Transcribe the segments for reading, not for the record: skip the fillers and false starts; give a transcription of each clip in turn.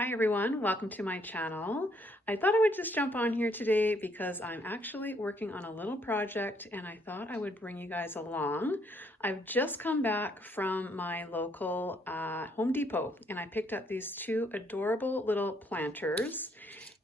Hi everyone, welcome to my channel. I thought I would just jump on here today because I'm actually working on a little project and I thought I would bring you guys along. I've just come back from my local Home Depot and I picked up these two adorable little planters.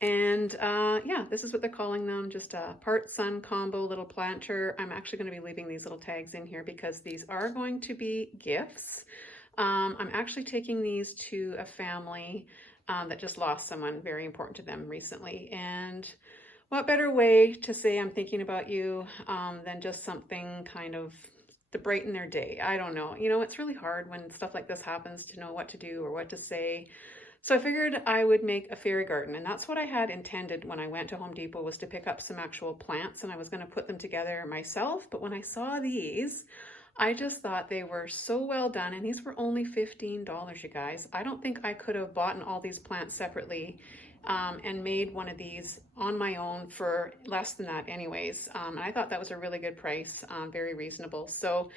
And yeah, this is what they're calling them, just a part sun combo little planter. I'm actually going to be leaving these little tags in here because these are going to be gifts. I'm actually taking these to a family that just lost someone very important to them recently. And what better way to say I'm thinking about you than just something kind of to brighten their day. I don't know. You know, it's really hard when stuff like this happens to know what to do or what to say. So I figured I would make a fairy garden, and that's what I had intended when I went to Home Depot, was to pick up some actual plants, and I was going to put them together myself. But when I saw these, I just thought they were so well done, and these were only $15, you guys. I don't think I could have bought all these plants separately and made one of these on my own for less than that anyways. And I thought that was a really good price, very reasonable. So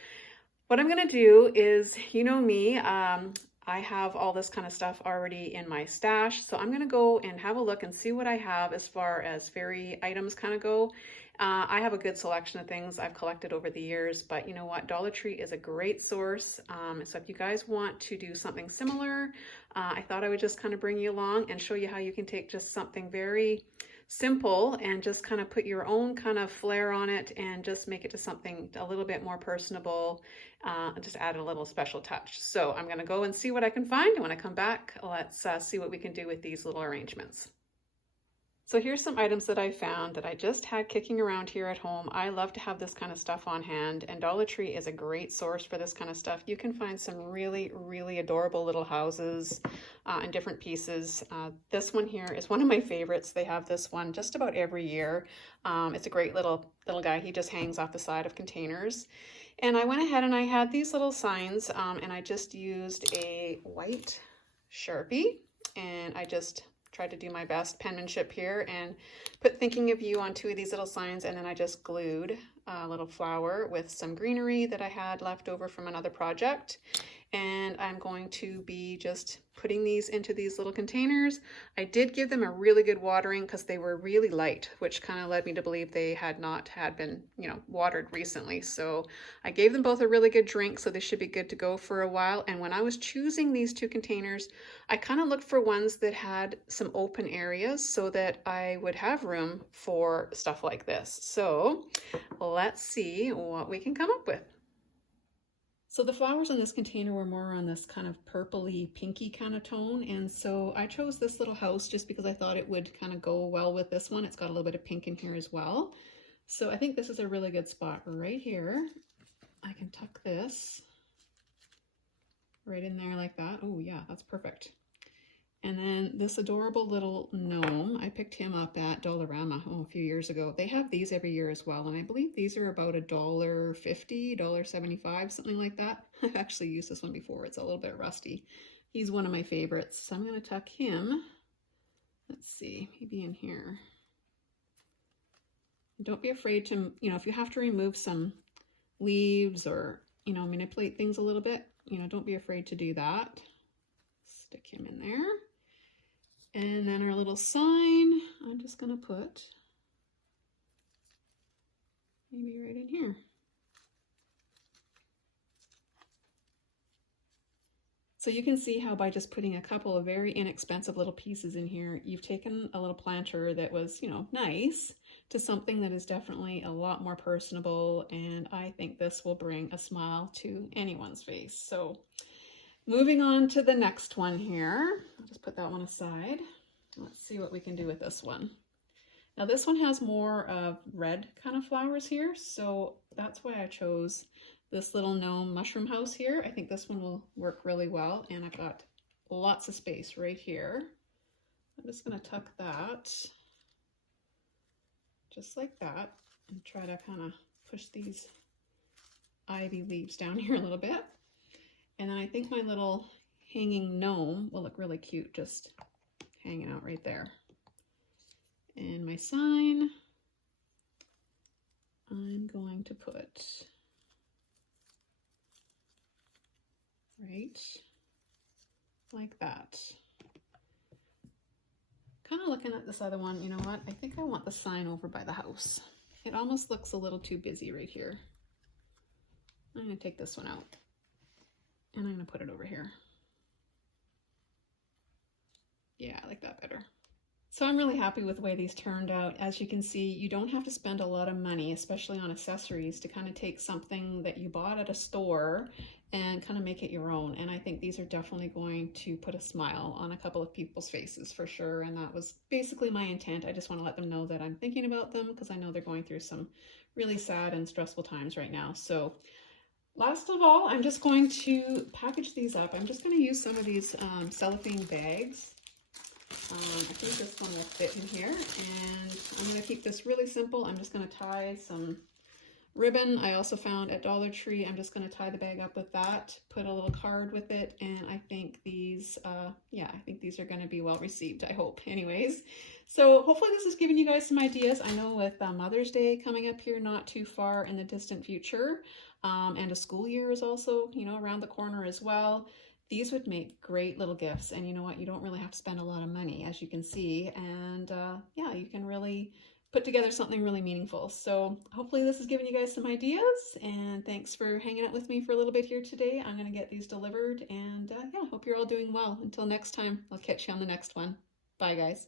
what I'm gonna do is, you know me, I have all this kind of stuff already in my stash. So I'm gonna go and have a look and see what I have as far as fairy items kind of go. I have a good selection of things I've collected over the years, but you know what? Dollar Tree is a great source. So if you guys want to do something similar, I thought I would just kind of bring you along and show you how you can take just something very simple and just kind of put your own kind of flair on it and just make it to something a little bit more personable, and just add a little special touch. So I'm going to go and see what I can find, and when I come back, let's see what we can do with these little arrangements. So here's some items that I found that I just had kicking around here at home. I love to have this kind of stuff on hand, and Dollar Tree is a great source for this kind of stuff. You can find some really, really adorable little houses in different pieces. This one here is one of my favorites. They have this one just about every year. It's a great little guy. He just hangs off the side of containers. And I went ahead and I had these little signs, and I just used a white Sharpie, and I just tried to do my best penmanship here and put thinking of you on two of these little signs, and then I just glued a little flower with some greenery that I had left over from another project. And I'm going to be just putting these into these little containers. I did give them a really good watering because they were really light, which kind of led me to believe they had not been, watered recently. So I gave them both a really good drink, so they should be good to go for a while. And when I was choosing these two containers, I kind of looked for ones that had some open areas so that I would have room for stuff like this. So let's see what we can come up with. So the flowers in this container were more on this kind of purpley pinky kind of tone, and so I chose this little house just because I thought it would kind of go well with this one. It's got a little bit of pink in here as well. So I think this is a really good spot right here. I can tuck this right in there like that. Oh yeah, that's perfect. And then this adorable little gnome, I picked him up at Dollarama a few years ago. They have these every year as well, and I believe these are about $1.50, $1.75, something like that. I've actually used this one before. It's a little bit rusty. He's one of my favorites, so I'm going to tuck him. Let's see, maybe in here. Don't be afraid to, if you have to remove some leaves or, manipulate things a little bit, don't be afraid to do that. Stick him in there. And then our little sign, I'm just going to put maybe right in here. So you can see how by just putting a couple of very inexpensive little pieces in here, you've taken a little planter that was, nice to something that is definitely a lot more personable. And I think this will bring a smile to anyone's face. So moving on to the next one here, I'll just put that one aside. Let's see what we can do with this one. Now this one has more of red kind of flowers here, so that's why I chose this little gnome mushroom house here. I think this one will work really well, and I've got lots of space right here. I'm just going to tuck that just like that and try to kind of push these ivy leaves down here a little bit. And then I think my little hanging gnome will look really cute just hanging out right there. And my sign, I'm going to put right like that. this other one, you know what? I think I want the sign over by the house. It almost looks a little too busy right here. I'm going to take this one out and I'm going to put it over here. Yeah, I like that better. So I'm really happy with the way these turned out. As you can see, you don't have to spend a lot of money, especially on accessories, to kind of take something that you bought at a store and kind of make it your own. And I think these are definitely going to put a smile on a couple of people's faces for sure. And that was basically my intent. I just want to let them know that I'm thinking about them because I know they're going through some really sad and stressful times right now. So last of all, I'm just going to package these up. I'm just going to use some of these cellophane bags. I think this one will fit in here, and I'm going to keep this really simple. I'm just going to tie some ribbon I also found at Dollar Tree. I'm just going to tie the bag up with that, put a little card with it, and I think these, yeah, I think these are going to be well received, I hope. Anyways, so hopefully this has given you guys some ideas. I know with Mother's Day coming up here not too far in the distant future, and a school year is also, you know, around the corner as well. These would make great little gifts, and you know what, you don't really have to spend a lot of money, as you can see, and yeah, you can really put together something really meaningful. So hopefully this has given you guys some ideas, and thanks for hanging out with me for a little bit here today. I'm going to get these delivered, and yeah, hope you're all doing well. Until next time, I'll catch you on the next one. Bye guys.